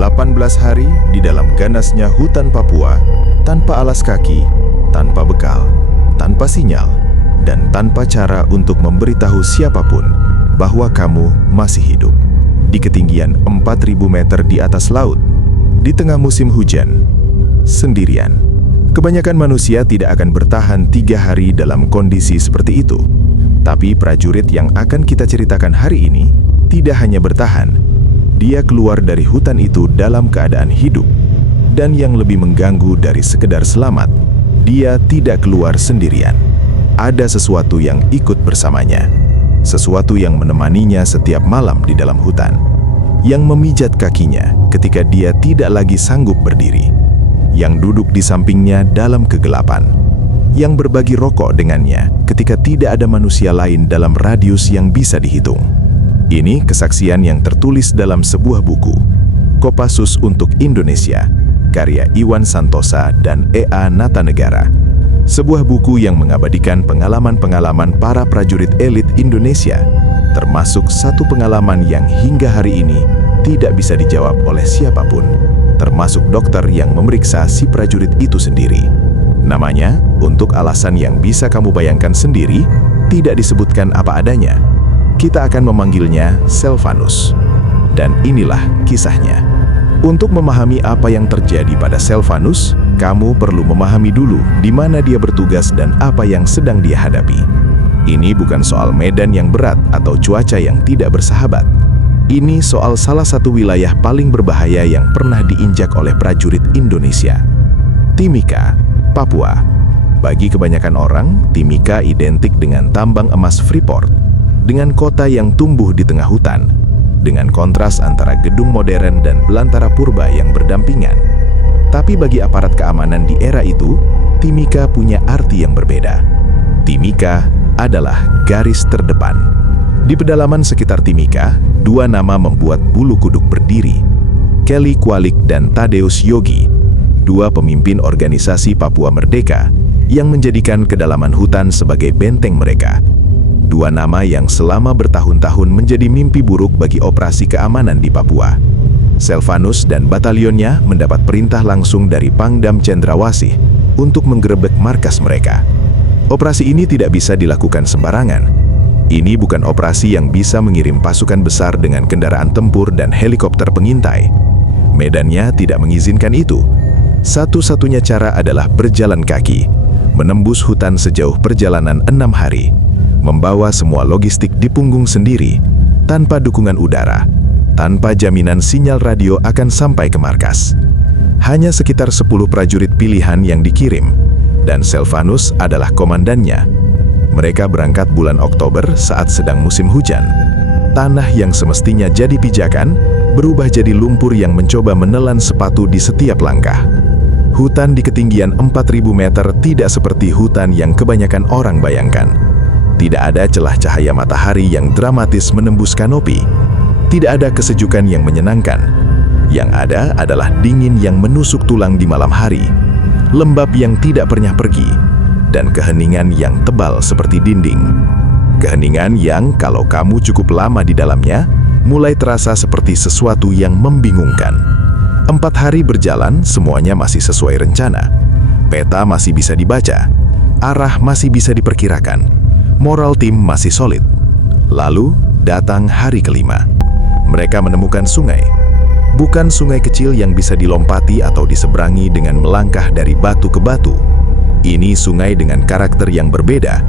18 hari di dalam ganasnya hutan Papua, tanpa alas kaki, tanpa bekal, tanpa sinyal, dan tanpa cara untuk memberitahu siapapun bahwa kamu masih hidup. Di ketinggian 4.000 meter di atas laut, di tengah musim hujan, sendirian. Kebanyakan manusia tidak akan bertahan 3 hari dalam kondisi seperti itu. Tapi prajurit yang akan kita ceritakan hari ini tidak hanya bertahan, dia keluar dari hutan itu dalam keadaan hidup. Dan yang lebih mengganggu dari sekedar selamat, dia tidak keluar sendirian. Ada sesuatu yang ikut bersamanya. Sesuatu yang menemaninya setiap malam di dalam hutan. Yang memijat kakinya ketika dia tidak lagi sanggup berdiri. Yang duduk di sampingnya dalam kegelapan. Yang berbagi rokok dengannya ketika tidak ada manusia lain dalam radius yang bisa dihitung. Ini kesaksian yang tertulis dalam sebuah buku, Kopassus untuk Indonesia, karya Iwan Santosa dan E.A. Natanegara. Sebuah buku yang mengabadikan pengalaman-pengalaman para prajurit elit Indonesia, termasuk satu pengalaman yang hingga hari ini tidak bisa dijawab oleh siapapun, termasuk dokter yang memeriksa si prajurit itu sendiri. Namanya, untuk alasan yang bisa kamu bayangkan sendiri, tidak disebutkan apa adanya. Kita akan memanggilnya Selvanus. Dan inilah kisahnya. Untuk memahami apa yang terjadi pada Selvanus, kamu perlu memahami dulu di mana dia bertugas dan apa yang sedang dia hadapi. Ini bukan soal medan yang berat atau cuaca yang tidak bersahabat. Ini soal salah satu wilayah paling berbahaya yang pernah diinjak oleh prajurit Indonesia. Timika, Papua. Bagi kebanyakan orang, Timika identik dengan tambang emas Freeport, dengan kota yang tumbuh di tengah hutan, dengan kontras antara gedung modern dan belantara purba yang berdampingan. Tapi bagi aparat keamanan di era itu, Timika punya arti yang berbeda. Timika adalah garis terdepan. Di pedalaman sekitar Timika, 2 nama membuat bulu kuduk berdiri. Kelly Kwalik dan Tadeus Yogi, 2 pemimpin organisasi Papua Merdeka yang menjadikan kedalaman hutan sebagai benteng mereka. 2 nama yang selama bertahun-tahun menjadi mimpi buruk bagi operasi keamanan di Papua. Selvanus dan batalionnya mendapat perintah langsung dari Pangdam Cendrawasih untuk menggerebek markas mereka. Operasi ini tidak bisa dilakukan sembarangan. Ini bukan operasi yang bisa mengirim pasukan besar dengan kendaraan tempur dan helikopter pengintai. Medannya tidak mengizinkan itu. Satu-satunya cara adalah berjalan kaki, menembus hutan sejauh perjalanan 6 hari. Membawa semua logistik di punggung sendiri, tanpa dukungan udara, tanpa jaminan sinyal radio akan sampai ke markas. Hanya sekitar 10 prajurit pilihan yang dikirim, dan Selvanus adalah komandannya. Mereka berangkat bulan Oktober saat sedang musim hujan. Tanah yang semestinya jadi pijakan, berubah jadi lumpur yang mencoba menelan sepatu di setiap langkah. Hutan di ketinggian 4.000 meter tidak seperti hutan yang kebanyakan orang bayangkan. Tidak ada celah cahaya matahari yang dramatis menembus kanopi. Tidak ada kesejukan yang menyenangkan. Yang ada adalah dingin yang menusuk tulang di malam hari, lembab yang tidak pernah pergi, dan keheningan yang tebal seperti dinding. Keheningan yang kalau kamu cukup lama di dalamnya, mulai terasa seperti sesuatu yang membingungkan. 4 hari berjalan, semuanya masih sesuai rencana. Peta masih bisa dibaca, arah masih bisa diperkirakan. Moral tim masih solid. Lalu datang hari kelima. Mereka menemukan sungai. Bukan sungai kecil yang bisa dilompati atau diseberangi dengan melangkah dari batu ke batu. Ini sungai dengan karakter yang berbeda.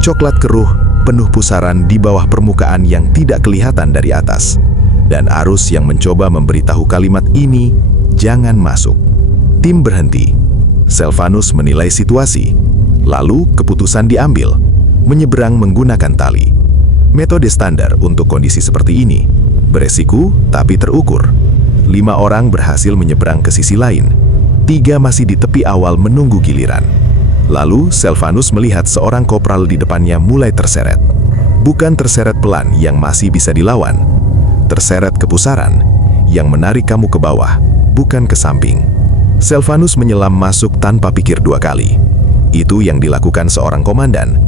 Coklat keruh, penuh pusaran di bawah permukaan yang tidak kelihatan dari atas. Dan arus yang mencoba memberitahu kalimat ini, jangan masuk. Tim berhenti. Selvanus menilai situasi. Lalu keputusan diambil. Menyeberang menggunakan tali. Metode standar untuk kondisi seperti ini. Beresiko, tapi terukur. 5 orang berhasil menyeberang ke sisi lain. 3 masih di tepi awal menunggu giliran. Lalu, Selvanus melihat seorang kopral di depannya mulai terseret. Bukan terseret pelan yang masih bisa dilawan. Terseret ke pusaran, yang menarik kamu ke bawah, bukan ke samping. Selvanus menyelam masuk tanpa pikir 2 kali. Itu yang dilakukan seorang komandan.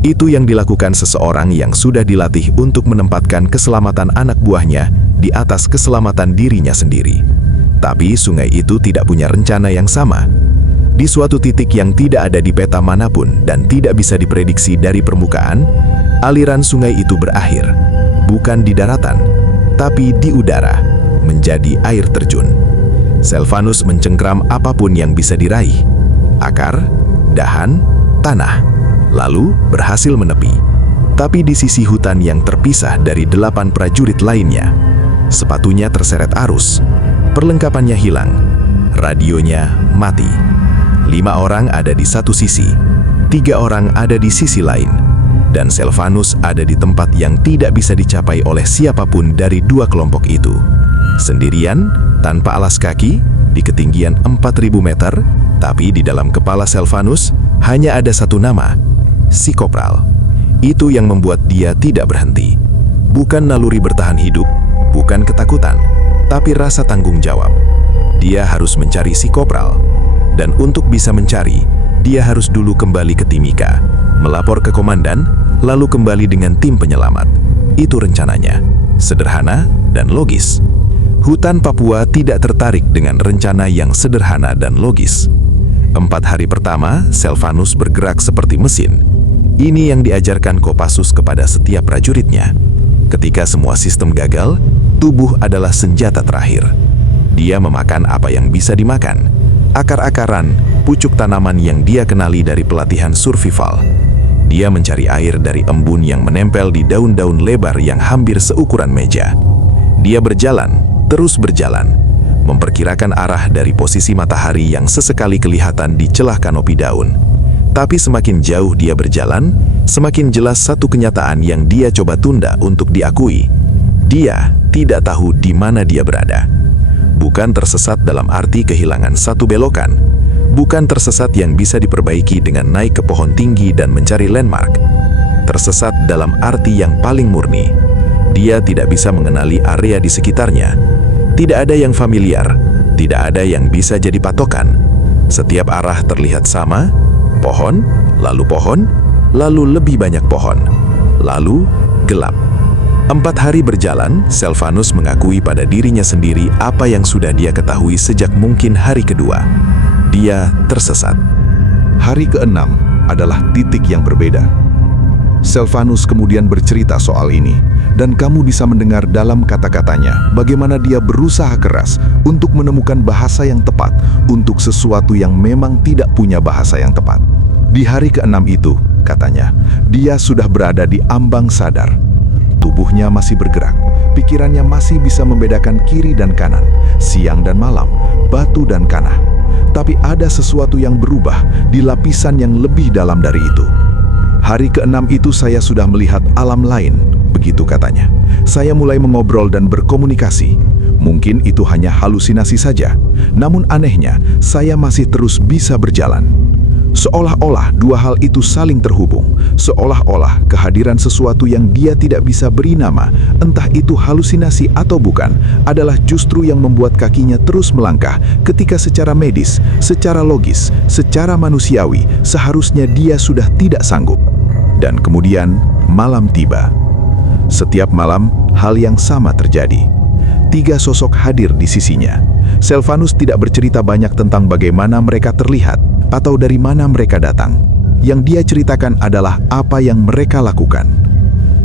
Itu yang dilakukan seseorang yang sudah dilatih untuk menempatkan keselamatan anak buahnya di atas keselamatan dirinya sendiri. Tapi sungai itu tidak punya rencana yang sama. Di suatu titik yang tidak ada di peta manapun dan tidak bisa diprediksi dari permukaan, aliran sungai itu berakhir, bukan di daratan, tapi di udara, menjadi air terjun. Silvanus mencengkram apapun yang bisa diraih, akar, dahan, tanah, lalu berhasil menepi. Tapi di sisi hutan yang terpisah dari 8 prajurit lainnya, sepatunya terseret arus, perlengkapannya hilang, radionya mati. 5 orang ada di satu sisi, 3 orang ada di sisi lain, dan Silvanus ada di tempat yang tidak bisa dicapai oleh siapapun dari 2 kelompok itu. Sendirian, tanpa alas kaki, di ketinggian 4.000 meter, tapi di dalam kepala Silvanus hanya ada satu nama, si Kopral. Itu yang membuat dia tidak berhenti. Bukan naluri bertahan hidup, bukan ketakutan, tapi rasa tanggung jawab. Dia harus mencari si Kopral. Dan untuk bisa mencari, dia harus dulu kembali ke Timika, melapor ke komandan, lalu kembali dengan tim penyelamat. Itu rencananya, sederhana dan logis. Hutan Papua tidak tertarik dengan rencana yang sederhana dan logis. 4 hari pertama, Silvanus bergerak seperti mesin. Ini yang diajarkan Kopassus kepada setiap prajuritnya. Ketika semua sistem gagal, tubuh adalah senjata terakhir. Dia memakan apa yang bisa dimakan. Akar-akaran, pucuk tanaman yang dia kenali dari pelatihan survival. Dia mencari air dari embun yang menempel di daun-daun lebar yang hampir seukuran meja. Dia berjalan, terus berjalan, memperkirakan arah dari posisi matahari yang sesekali kelihatan di celah kanopi daun. Tapi semakin jauh dia berjalan, semakin jelas satu kenyataan yang dia coba tunda untuk diakui. Dia tidak tahu di mana dia berada. Bukan tersesat dalam arti kehilangan satu belokan. Bukan tersesat yang bisa diperbaiki dengan naik ke pohon tinggi dan mencari landmark. Tersesat dalam arti yang paling murni. Dia tidak bisa mengenali area di sekitarnya. Tidak ada yang familiar, tidak ada yang bisa jadi patokan. Setiap arah terlihat sama, pohon, lalu lebih banyak pohon, lalu gelap. 4 hari berjalan, Silvanus mengakui pada dirinya sendiri apa yang sudah dia ketahui sejak mungkin hari kedua. Dia tersesat. Hari ke-6 adalah titik yang berbeda. Silvanus kemudian bercerita soal ini, dan kamu bisa mendengar dalam kata-katanya bagaimana dia berusaha keras untuk menemukan bahasa yang tepat untuk sesuatu yang memang tidak punya bahasa yang tepat. Di hari ke-6 itu, katanya, dia sudah berada di ambang sadar. Tubuhnya masih bergerak, pikirannya masih bisa membedakan kiri dan kanan, siang dan malam, batu dan tanah. Tapi ada sesuatu yang berubah di lapisan yang lebih dalam dari itu. Hari ke-6 itu saya sudah melihat alam lain, begitu katanya. Saya mulai mengobrol dan berkomunikasi. Mungkin itu hanya halusinasi saja, namun anehnya saya masih terus bisa berjalan. Seolah-olah 2 hal itu saling terhubung, seolah-olah kehadiran sesuatu yang dia tidak bisa beri nama, entah itu halusinasi atau bukan, adalah justru yang membuat kakinya terus melangkah ketika secara medis, secara logis, secara manusiawi, seharusnya dia sudah tidak sanggup. Dan kemudian malam tiba. Setiap malam, hal yang sama terjadi. 3 sosok hadir di sisinya. Silvanus tidak bercerita banyak tentang bagaimana mereka terlihat atau dari mana mereka datang. Yang dia ceritakan adalah apa yang mereka lakukan.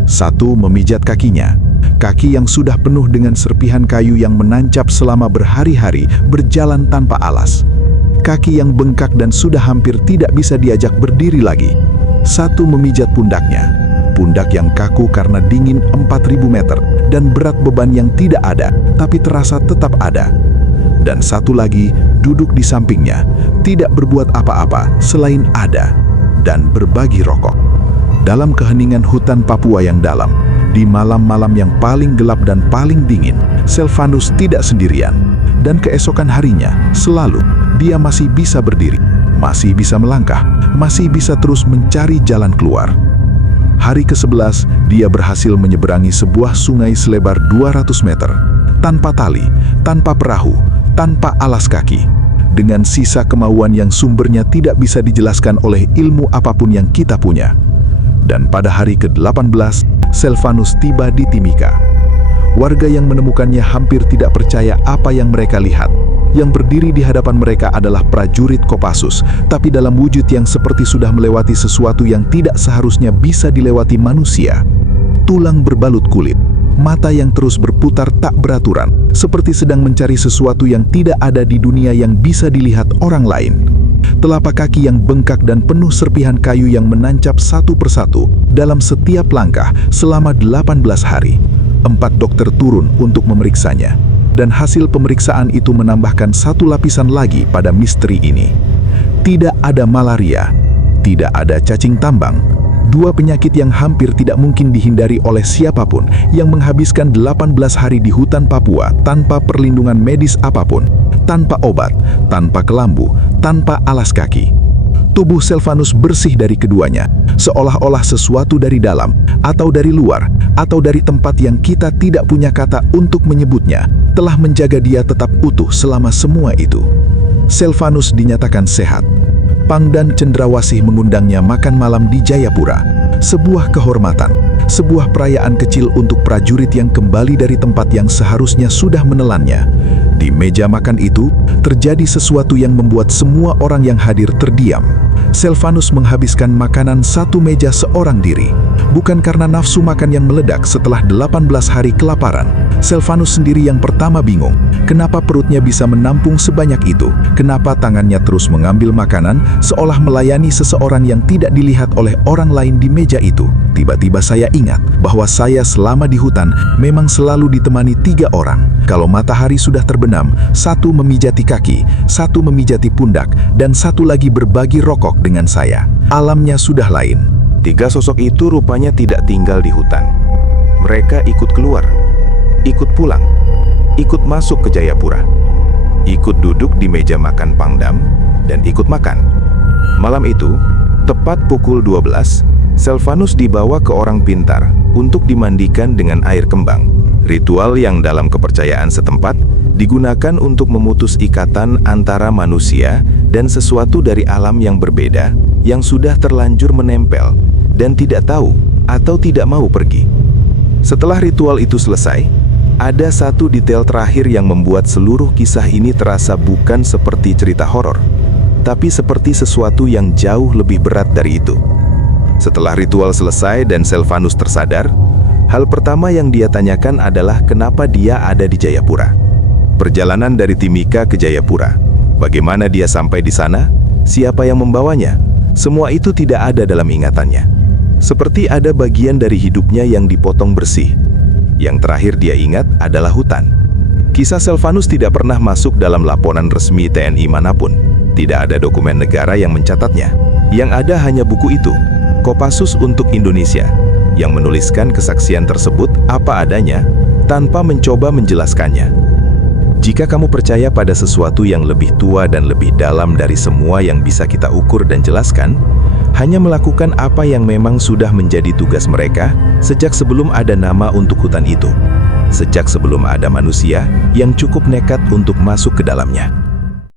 1 memijat kakinya, kaki yang sudah penuh dengan serpihan kayu yang menancap selama berhari-hari berjalan tanpa alas. Kaki yang bengkak dan sudah hampir tidak bisa diajak berdiri lagi. 1 memijat pundaknya, pundak yang kaku karena dingin 4.000 meter dan berat beban yang tidak ada, tapi terasa tetap ada. Dan 1 lagi duduk di sampingnya, tidak berbuat apa-apa selain ada dan berbagi rokok. Dalam keheningan hutan Papua yang dalam, di malam-malam yang paling gelap dan paling dingin, Silvanus tidak sendirian. Dan keesokan harinya, selalu, dia masih bisa berdiri, masih bisa melangkah, masih bisa terus mencari jalan keluar. Hari ke-11, dia berhasil menyeberangi sebuah sungai selebar 200 meter, tanpa tali, tanpa perahu, tanpa alas kaki, dengan sisa kemauan yang sumbernya tidak bisa dijelaskan oleh ilmu apapun yang kita punya. Dan pada hari ke-18, Silvanus tiba di Timika. Warga yang menemukannya hampir tidak percaya apa yang mereka lihat. Yang berdiri di hadapan mereka adalah prajurit Kopassus, tapi dalam wujud yang seperti sudah melewati sesuatu yang tidak seharusnya bisa dilewati manusia. Tulang berbalut kulit, mata yang terus berputar tak beraturan, seperti sedang mencari sesuatu yang tidak ada di dunia yang bisa dilihat orang lain. Telapak kaki yang bengkak dan penuh serpihan kayu yang menancap satu persatu dalam setiap langkah selama 18 hari. 4 dokter turun untuk memeriksanya. Dan hasil pemeriksaan itu menambahkan satu lapisan lagi pada misteri ini. Tidak ada malaria, tidak ada cacing tambang, 2 penyakit yang hampir tidak mungkin dihindari oleh siapapun yang menghabiskan 18 hari di hutan Papua tanpa perlindungan medis apapun, tanpa obat, tanpa kelambu, tanpa alas kaki. Tubuh Selvanus bersih dari keduanya, seolah-olah sesuatu dari dalam, atau dari luar, atau dari tempat yang kita tidak punya kata untuk menyebutnya, telah menjaga dia tetap utuh selama semua itu. Selvanus dinyatakan sehat. Pangdan Cendrawasih mengundangnya makan malam di Jayapura. Sebuah kehormatan, sebuah perayaan kecil untuk prajurit yang kembali dari tempat yang seharusnya sudah menelannya. Di meja makan itu, terjadi sesuatu yang membuat semua orang yang hadir terdiam. Selvanus menghabiskan makanan satu meja seorang diri. Bukan karena nafsu makan yang meledak setelah 18 hari kelaparan. Selvanus sendiri yang pertama bingung, kenapa perutnya bisa menampung sebanyak itu? Kenapa tangannya terus mengambil makanan, seolah melayani seseorang yang tidak dilihat oleh orang lain di meja itu? Tiba-tiba saya ingat bahwa saya selama di hutan memang selalu ditemani 3 orang. Kalau matahari sudah terbenam, 1 memijati kaki, 1 memijati pundak, dan 1 lagi berbagi rokok dengan saya. Alamnya sudah lain. 3 sosok itu rupanya tidak tinggal di hutan. Mereka ikut keluar, ikut pulang, ikut masuk ke Jayapura, ikut duduk di meja makan Pangdam, dan ikut makan. Malam itu, tepat pukul 12, Selvanus dibawa ke orang pintar untuk dimandikan dengan air kembang. Ritual yang dalam kepercayaan setempat digunakan untuk memutus ikatan antara manusia dan sesuatu dari alam yang berbeda yang sudah terlanjur menempel dan tidak tahu atau tidak mau pergi. Setelah ritual itu selesai, ada satu detail terakhir yang membuat seluruh kisah ini terasa bukan seperti cerita horor, tapi seperti sesuatu yang jauh lebih berat dari itu. Setelah ritual selesai dan Selvanus tersadar, hal pertama yang dia tanyakan adalah kenapa dia ada di Jayapura. Perjalanan dari Timika ke Jayapura, bagaimana dia sampai di sana, siapa yang membawanya, semua itu tidak ada dalam ingatannya. Seperti ada bagian dari hidupnya yang dipotong bersih. Yang terakhir dia ingat adalah hutan. Kisah Selvanus tidak pernah masuk dalam laporan resmi TNI manapun. Tidak ada dokumen negara yang mencatatnya. Yang ada hanya buku itu, Kopassus untuk Indonesia, yang menuliskan kesaksian tersebut apa adanya, tanpa mencoba menjelaskannya. Jika kamu percaya pada sesuatu yang lebih tua dan lebih dalam dari semua yang bisa kita ukur dan jelaskan, hanya melakukan apa yang memang sudah menjadi tugas mereka sejak sebelum ada nama untuk hutan itu, sejak sebelum ada manusia yang cukup nekat untuk masuk ke dalamnya.